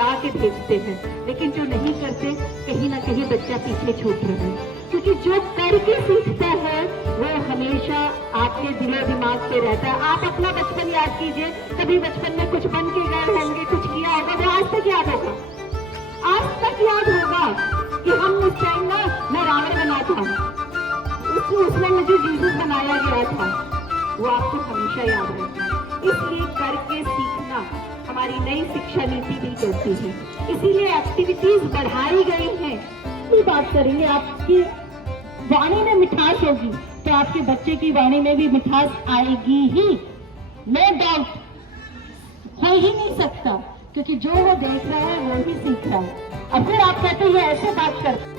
करा के भेजते हैं, लेकिन जो नहीं करते कहीं ना कहीं बच्चा पीछे छूट रहा है। क्योंकि जो करके सीखता है वो हमेशा आपके दिलो दिमाग पे रहता है। आप अपना बचपन याद कीजिए, कभी बचपन में कुछ बन के गए होंगे, कुछ किया होगा, वो आज तक याद होगा। आज तक याद होगा कि हम उस टाइम ना मैं रावण बना था, उसमें मुझे जीसस बनाया गया था, वो आपको हमेशा याद रहता है। इसलिए करके सीखना हमारी नई शिक्षा नीति भी कहती है, इसीलिए एक्टिविटीज बढ़ाई गई हैं। की बात करेंगे, आपकी वाणी में मिठास होगी तो आपके बच्चे की वाणी में भी मिठास आएगी ही, नो डाउट, हो ही नहीं सकता, क्योंकि जो वो देख रहा है वो ही सीख रहा है। अब फिर आप कहते हैं ऐसे बात करते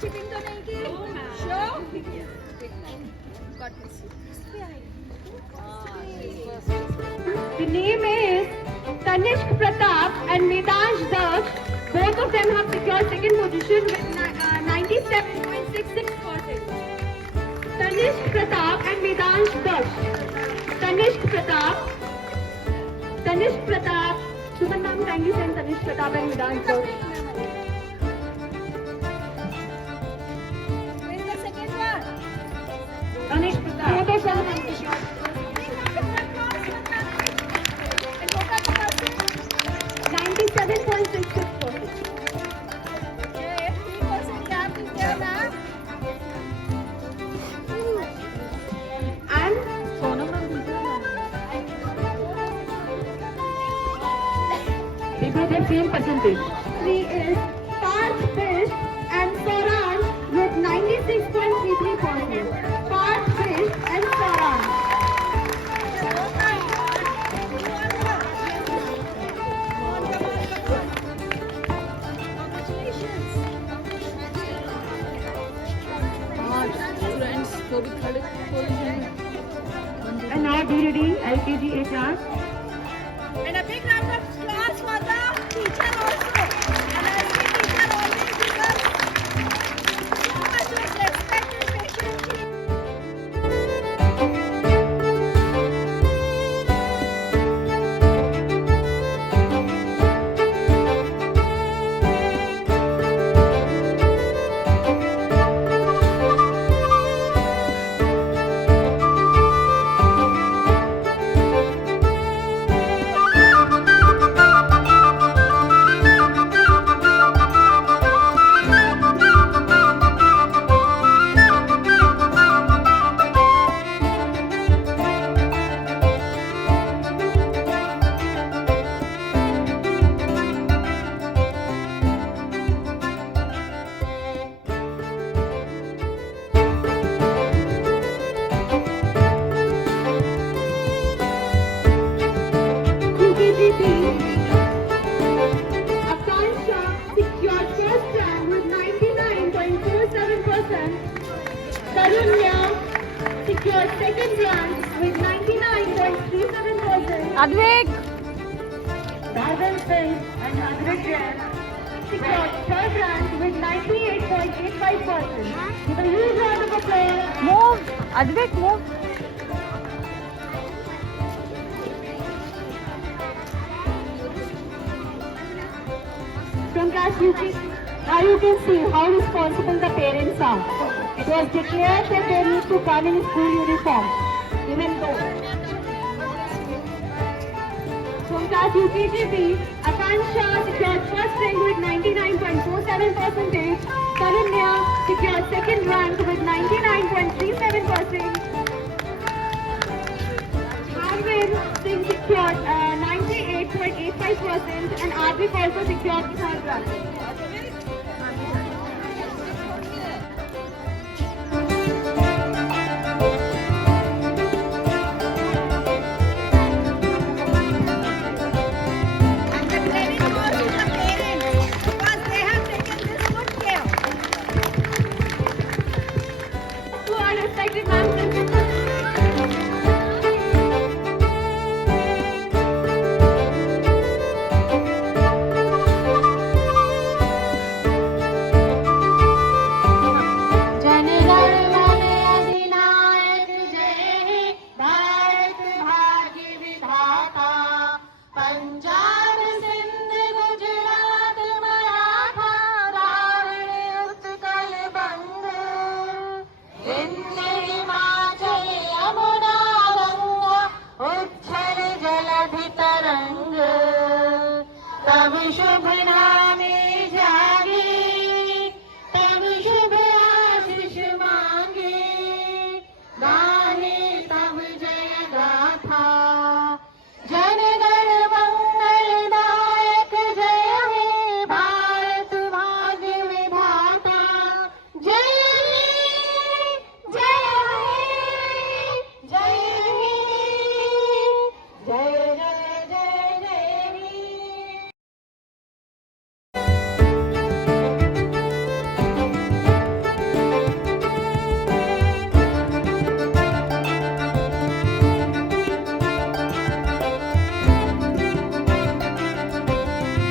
चिटिंग तो नहीं की? Sure? God bless you. The name is Tanishq Pratap and Medansh Daksh. Both of them have secured second position with 97.66%. Tanishq Pratap and Medansh Daksh. Tanishq Pratap. Tanishq Pratap. Suman ma'am, kindly send Tanishq Pratap and Medansh Daksh. Where's the second one? Tanishq Pratap. Both of them have secured. And what are the percent? 97.66%. Okay, 3% gap is there now. And they both have same percentage. Three is Parth Fish and Soran with 96.33%. Parth Fish and Soran. Students को भी third position And now be ready, LKG HR. and a big round of applause for the teacher also. And as the teacher always gives us so much of respect and patience. Akansha secured first rank with 99.47%. Tarunya secured second rank with 99.37%. Advik. Bhavan Singh and Adrit Jain secured third rank with 98.85%. Give a huge round of applause. Move. Advik, move. From class UP, now you can see how responsible the parents are. It was declared that they need to come in school uniform, even though. From class UPGB, Akansha secured first rank with 99.47%. Tarunya secured second rank with 99.37%. Harvin Singh secured 98.85% and Advik also secured the third rank.